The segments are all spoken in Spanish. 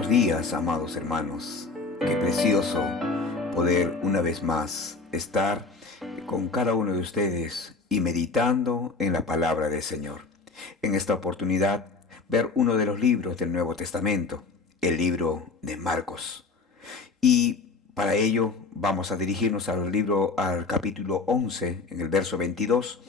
Buenos días, amados hermanos. Qué precioso poder una vez más estar con cada uno de ustedes y meditando en la palabra del Señor. En esta oportunidad, ver uno de los libros del Nuevo Testamento, el libro de Marcos. Y para ello vamos a dirigirnos al capítulo 11, en el verso 22,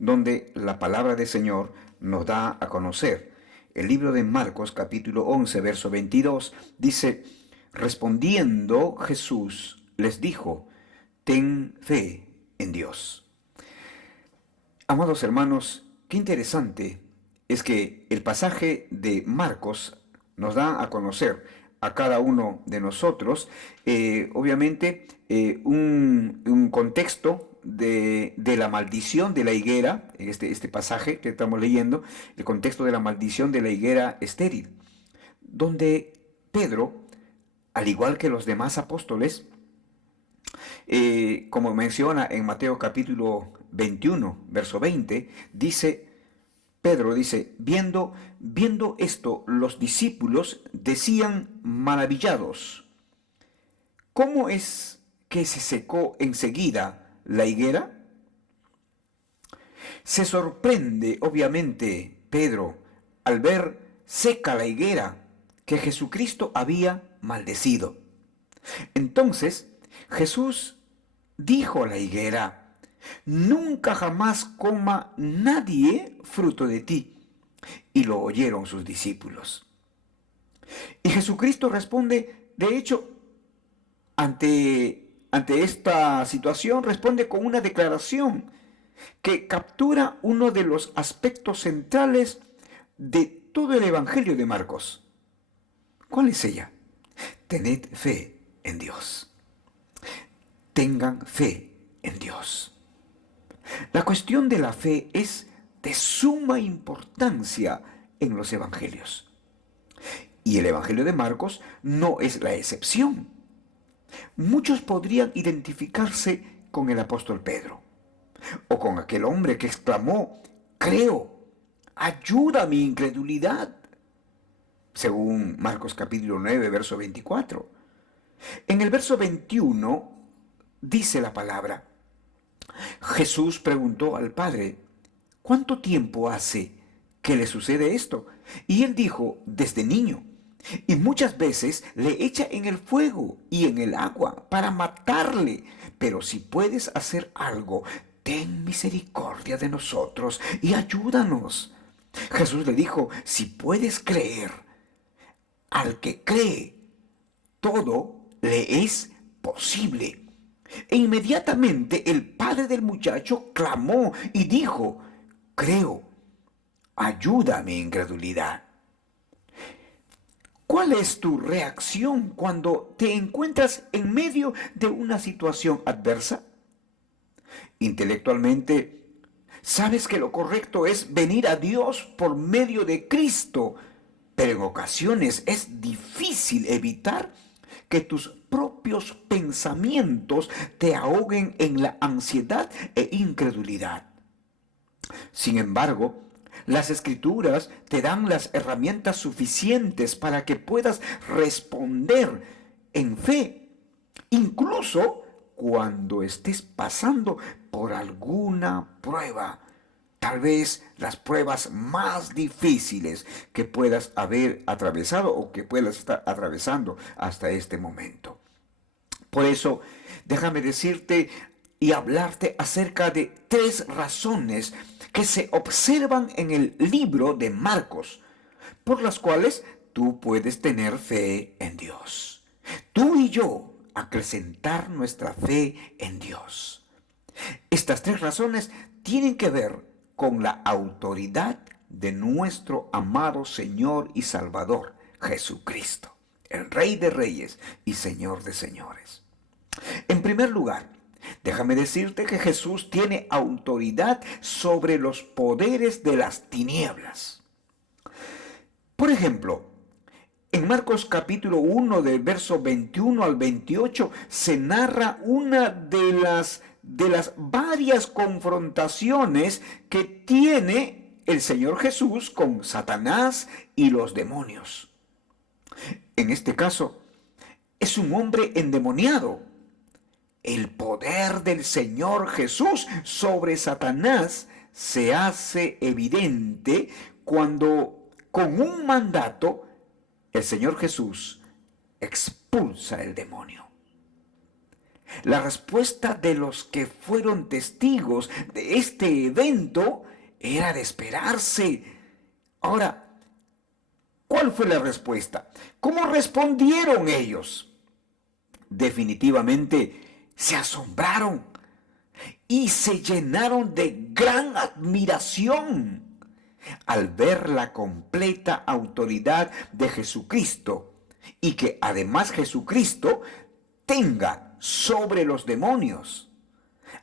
donde la palabra del Señor nos da a conocer. El libro de Marcos, capítulo 11, verso 22, dice: respondiendo Jesús les dijo, ten fe en Dios. Amados hermanos, qué interesante es que el pasaje de Marcos nos da a conocer a cada uno de nosotros, obviamente, un contexto de la maldición de la higuera, en este pasaje que estamos leyendo, el contexto de la maldición de la higuera estéril, donde Pedro, al igual que los demás apóstoles, como menciona en Mateo capítulo 21, verso 20, Pedro dice, viendo esto, los discípulos decían maravillados, ¿cómo es que se secó enseguida la higuera? Se sorprende, obviamente, Pedro, al ver seca la higuera que Jesucristo había maldecido. Entonces, Jesús dijo a la higuera, nunca jamás coma nadie fruto de ti. Y lo oyeron sus discípulos. Y Jesucristo responde, de hecho, ante esta situación, responde con una declaración que captura uno de los aspectos centrales de todo el Evangelio de Marcos. ¿Cuál es ella? Tened fe en Dios. Tengan fe en Dios. La cuestión de la fe es de suma importancia en los evangelios. Y el Evangelio de Marcos no es la excepción. Muchos podrían identificarse con el apóstol Pedro, o con aquel hombre que exclamó, creo, ayuda a mi incredulidad, según Marcos capítulo 9, verso 24. En el verso 21 dice la palabra, Jesús preguntó al Padre, ¿cuánto tiempo hace que le sucede esto? Y él dijo, desde niño. Y muchas veces le echa en el fuego y en el agua para matarle. Pero si puedes hacer algo, ten misericordia de nosotros y ayúdanos. Jesús le dijo, si puedes creer, al que cree, todo le es posible. E inmediatamente el padre del muchacho clamó y dijo, creo, ayuda a mi incredulidad. ¿Cuál es tu reacción cuando te encuentras en medio de una situación adversa? Intelectualmente, sabes que lo correcto es venir a Dios por medio de Cristo, pero en ocasiones es difícil evitar que tus propios pensamientos te ahoguen en la ansiedad e incredulidad. Sin embargo, las Escrituras te dan las herramientas suficientes para que puedas responder en fe, incluso cuando estés pasando por alguna prueba, tal vez las pruebas más difíciles que puedas haber atravesado o que puedas estar atravesando hasta este momento. Por eso, déjame decirte y hablarte acerca de 3 razones que se observan en el libro de Marcos, por las cuales tú puedes tener fe en Dios. Tú y yo acrecentar nuestra fe en Dios. Estas 3 razones tienen que ver con la autoridad de nuestro amado Señor y Salvador, Jesucristo, el Rey de Reyes y Señor de Señores. En primer lugar, déjame decirte que Jesús tiene autoridad sobre los poderes de las tinieblas. Por ejemplo, en Marcos capítulo 1 del verso 21 al 28 se narra una de las varias confrontaciones que tiene el Señor Jesús con Satanás y los demonios. En este caso, es un hombre endemoniado. El poder del Señor Jesús sobre Satanás se hace evidente cuando, con un mandato, el Señor Jesús expulsa el demonio. La respuesta de los que fueron testigos de este evento era de esperarse. Ahora, ¿cuál fue la respuesta? ¿Cómo respondieron ellos? Definitivamente se asombraron y se llenaron de gran admiración al ver la completa autoridad de Jesucristo y que además Jesucristo tenga sobre los demonios.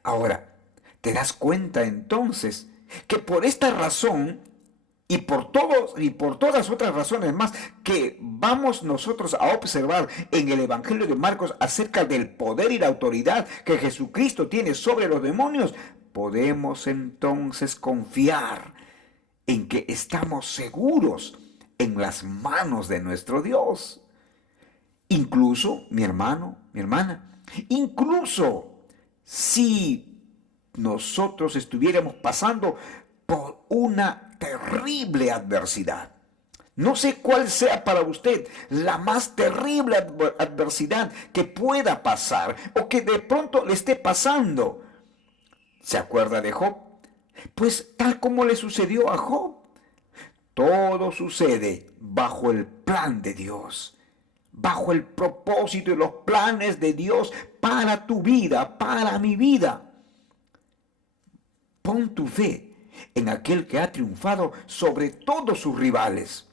Ahora, ¿te das cuenta entonces que por esta razón y por todas otras razones más que vamos nosotros a observar en el Evangelio de Marcos acerca del poder y la autoridad que Jesucristo tiene sobre los demonios, podemos entonces confiar en que estamos seguros en las manos de nuestro Dios? Incluso, mi hermano, mi hermana, incluso si nosotros estuviéramos pasando por una terrible adversidad. No sé cuál sea para usted la más terrible adversidad que pueda pasar o que de pronto le esté pasando. ¿Se acuerda de Job? Pues tal como le sucedió a Job, todo sucede bajo el plan de Dios, bajo el propósito y los planes de Dios para tu vida, para mi vida. Pon tu fe en aquel que ha triunfado sobre todos sus rivales.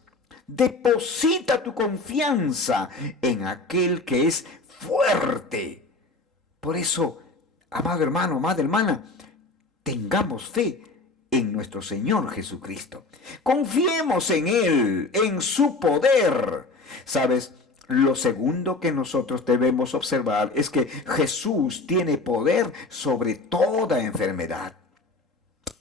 Deposita tu confianza en aquel que es fuerte. Por eso, amado hermano, amada hermana, tengamos fe en nuestro Señor Jesucristo. Confiemos en Él, en su poder. ¿Sabes? Lo segundo que nosotros debemos observar es que Jesús tiene poder sobre toda enfermedad.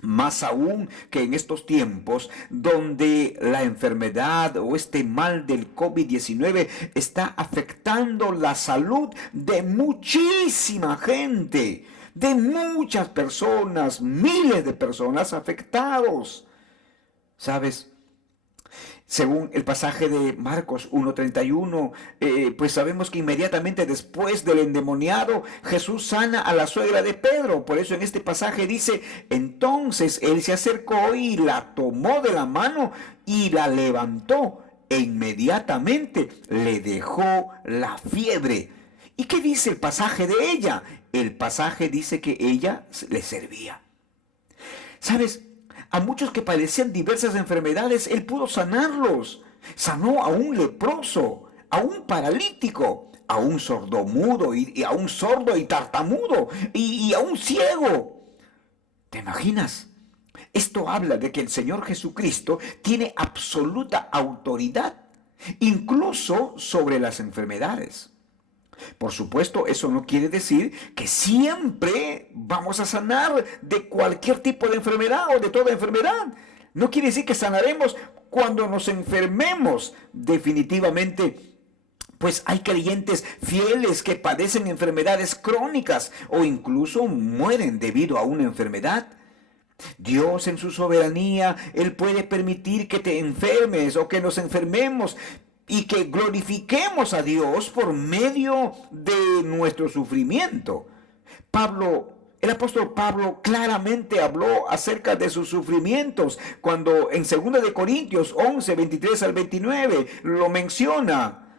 Más aún que en estos tiempos donde la enfermedad o este mal del COVID-19 está afectando la salud de muchísima gente, de muchas personas, miles de personas afectados. ¿Sabes? Según el pasaje de Marcos 1:31, pues sabemos que inmediatamente después del endemoniado, Jesús sana a la suegra de Pedro. Por eso en este pasaje dice, entonces él se acercó y la tomó de la mano y la levantó. E inmediatamente le dejó la fiebre. ¿Y qué dice el pasaje de ella? El pasaje dice que ella le servía. ¿Sabes? A muchos que padecían diversas enfermedades, Él pudo sanarlos. Sanó a un leproso, a un paralítico, a un sordomudo y a un sordo y tartamudo y a un ciego. ¿Te imaginas? Esto habla de que el Señor Jesucristo tiene absoluta autoridad, incluso sobre las enfermedades. Por supuesto, eso no quiere decir que siempre vamos a sanar de cualquier tipo de enfermedad o de toda enfermedad. No quiere decir que sanaremos cuando nos enfermemos. Definitivamente, pues hay creyentes fieles que padecen enfermedades crónicas o incluso mueren debido a una enfermedad. Dios en su soberanía, Él puede permitir que te enfermes o que nos enfermemos y que glorifiquemos a Dios por medio de nuestro sufrimiento. El apóstol Pablo claramente habló acerca de sus sufrimientos cuando en 2 de Corintios 11, 23 al 29 lo menciona.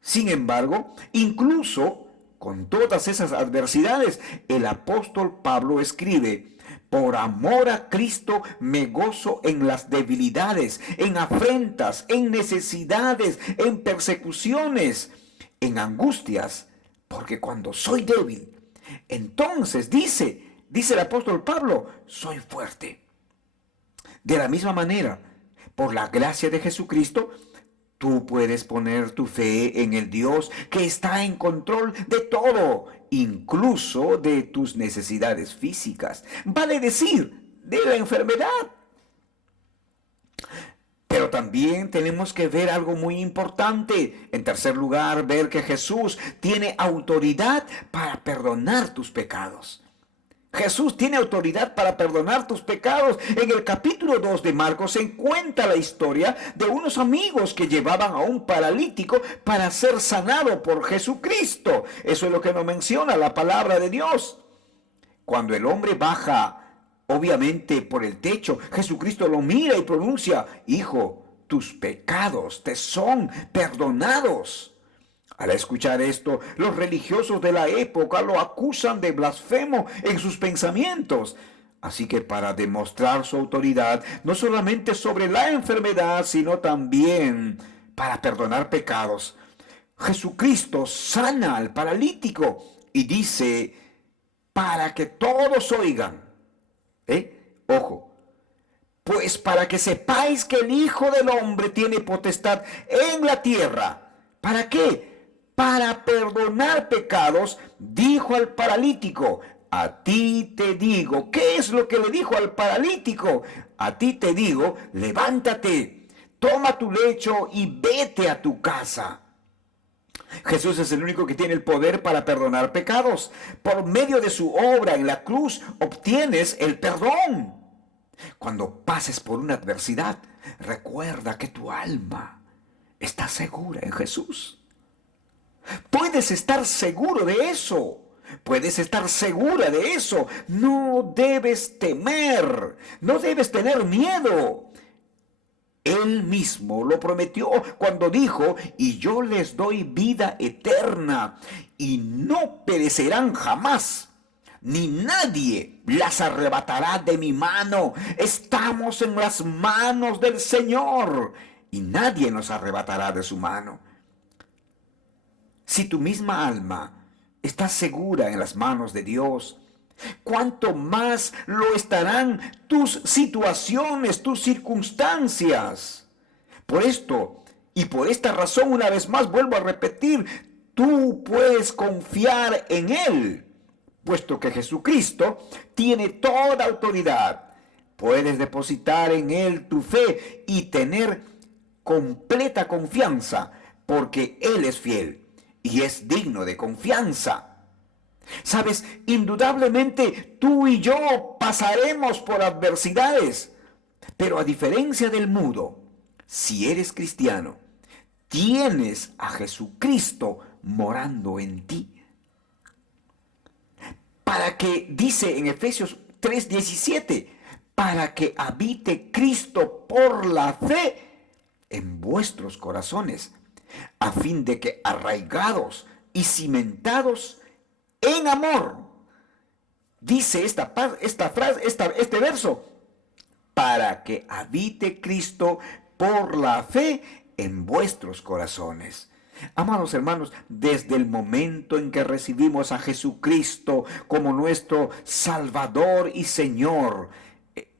Sin embargo, incluso con todas esas adversidades, el apóstol Pablo escribe: por amor a Cristo me gozo en las debilidades, en afrentas, en necesidades, en persecuciones, en angustias, porque cuando soy débil, entonces dice el apóstol Pablo, soy fuerte. De la misma manera, por la gracia de Jesucristo, tú puedes poner tu fe en el Dios que está en control de todo, incluso de tus necesidades físicas. Vale decir, de la enfermedad. Pero también tenemos que ver algo muy importante. En tercer lugar, ver que Jesús tiene autoridad para perdonar tus pecados. Jesús tiene autoridad para perdonar tus pecados. En el capítulo 2 de Marcos se cuenta la historia de unos amigos que llevaban a un paralítico para ser sanado por Jesucristo. Eso es lo que nos menciona la palabra de Dios. Cuando el hombre baja, obviamente por el techo, Jesucristo lo mira y pronuncia: hijo, tus pecados te son perdonados. Al escuchar esto, los religiosos de la época lo acusan de blasfemo en sus pensamientos. Así que para demostrar su autoridad, no solamente sobre la enfermedad, sino también para perdonar pecados, Jesucristo sana al paralítico y dice: para que todos oigan. Ojo. Pues para que sepáis que el Hijo del Hombre tiene potestad en la tierra. ¿Para qué? Para perdonar pecados, dijo al paralítico: a ti te digo. ¿Qué es lo que le dijo al paralítico? A ti te digo, levántate, toma tu lecho y vete a tu casa. Jesús es el único que tiene el poder para perdonar pecados. Por medio de su obra en la cruz obtienes el perdón. Cuando pases por una adversidad, recuerda que tu alma está segura en Jesús. Puedes estar seguro de eso. Puedes estar segura de eso. No debes temer. No debes tener miedo. Él mismo lo prometió cuando dijo: y yo les doy vida eterna, y no perecerán jamás, ni nadie las arrebatará de mi mano. Estamos en las manos del Señor, y nadie nos arrebatará de su mano. Si tu misma alma está segura en las manos de Dios, ¿cuánto más lo estarán tus situaciones, tus circunstancias? Por esto y por esta razón, una vez más vuelvo a repetir, tú puedes confiar en Él, puesto que Jesucristo tiene toda autoridad. Puedes depositar en Él tu fe y tener completa confianza, porque Él es fiel y es digno de confianza. Sabes, indudablemente tú y yo pasaremos por adversidades, pero a diferencia del mundo, si eres cristiano, tienes a Jesucristo morando en ti. Para que, dice en Efesios 3:17, para que habite Cristo por la fe en vuestros corazones, a fin de que arraigados y cimentados en amor, dice este verso, para que habite Cristo por la fe en vuestros corazones. Amados hermanos, desde el momento en que recibimos a Jesucristo como nuestro Salvador y Señor,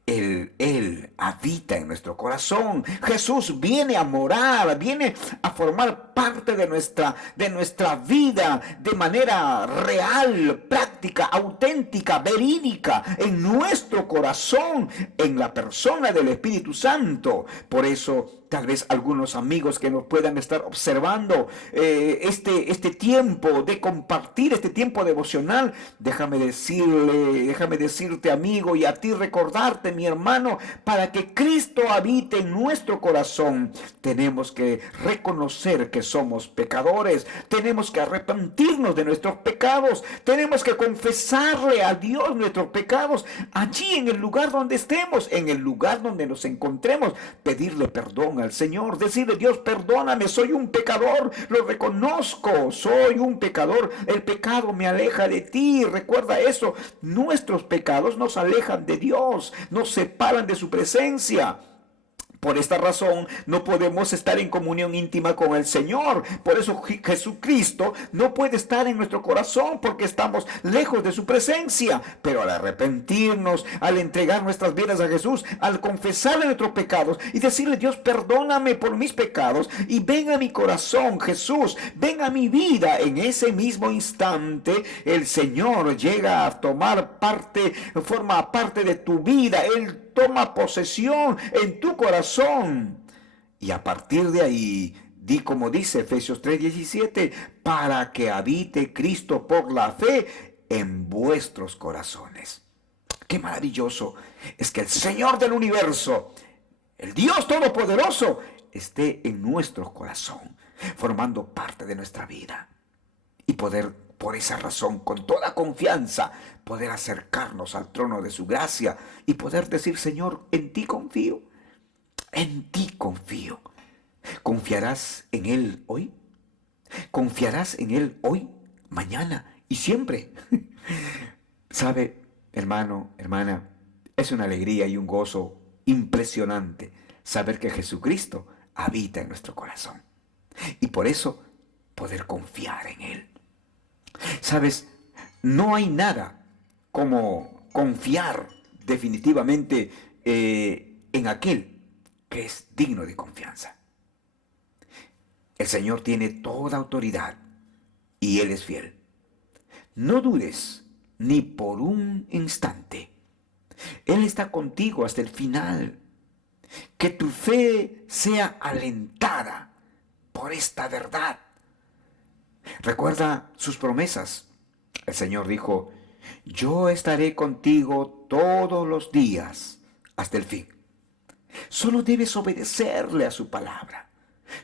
Él habita en nuestro corazón. Jesús viene a morar, viene a formar parte de nuestra vida de manera real, práctica, auténtica, verídica, en nuestro corazón, en la persona del Espíritu Santo. Por eso, tal vez algunos amigos que nos puedan estar observando este tiempo de compartir, este tiempo devocional, déjame decirte, amigo, y a ti recordarte, mi hermano, para que Cristo habite en nuestro corazón, tenemos que reconocer que somos pecadores, tenemos que arrepentirnos de nuestros pecados, tenemos que confesarle a Dios nuestros pecados, allí en el lugar donde estemos, en el lugar donde nos encontremos, pedirle perdón al Señor, decirle: Dios, perdóname, soy un pecador, lo reconozco, soy un pecador, el pecado me aleja de ti. Recuerda eso, nuestros pecados nos alejan de Dios, nos separan de su presencia. Por esta razón no podemos estar en comunión íntima con el Señor. Por eso Jesucristo no puede estar en nuestro corazón, porque estamos lejos de su presencia. Pero al arrepentirnos, al entregar nuestras vidas a Jesús, al confesarle nuestros pecados y decirle: Dios, perdóname por mis pecados y ven a mi corazón, Jesús, ven a mi vida, en ese mismo instante el Señor llega a tomar parte, forma parte de tu vida. Él toma posesión en tu corazón Y a partir de ahí, di como dice Efesios 3:17, para que habite Cristo por la fe en vuestros corazones. Qué maravilloso es que el Señor del universo, el Dios Todopoderoso, esté en nuestro corazón, formando parte de nuestra vida. Y poder, por esa razón, con toda confianza, poder acercarnos al trono de su gracia y poder decir, Señor, en ti confío, en ti confío. ¿Confiarás en Él hoy? ¿Confiarás en Él hoy, mañana y siempre? Sabe, hermano, hermana, es una alegría y un gozo impresionante saber que Jesucristo habita en nuestro corazón. Y por eso poder confiar en Él. Sabes, no hay nada como confiar definitivamente en aquel que es digno de confianza. El Señor tiene toda autoridad y Él es fiel. No dudes ni por un instante. Él está contigo hasta el final. Que tu fe sea alentada por esta verdad. Recuerda sus promesas. El Señor dijo, yo estaré contigo todos los días hasta el fin. Solo debes obedecerle a su palabra.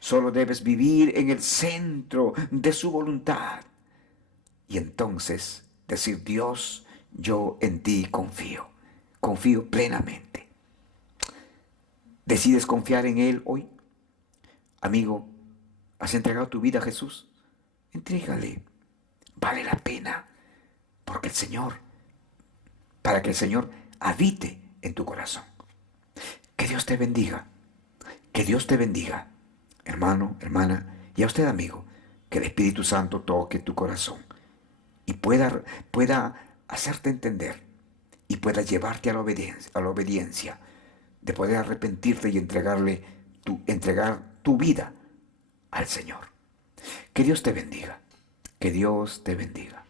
Solo debes vivir en el centro de su voluntad. Y entonces decir, Dios, yo en ti confío. Confío plenamente. ¿Decides confiar en Él hoy? Amigo, ¿has entregado tu vida a Jesús? Entrégale. Vale la pena. Porque el Señor, para que el Señor habite en tu corazón. Que Dios te bendiga. Que Dios te bendiga. Hermano, hermana, y a usted, amigo, que el Espíritu Santo toque tu corazón y pueda hacerte entender y pueda llevarte a la obediencia de poder arrepentirte y entregar tu vida al Señor. Que Dios te bendiga. Que Dios te bendiga.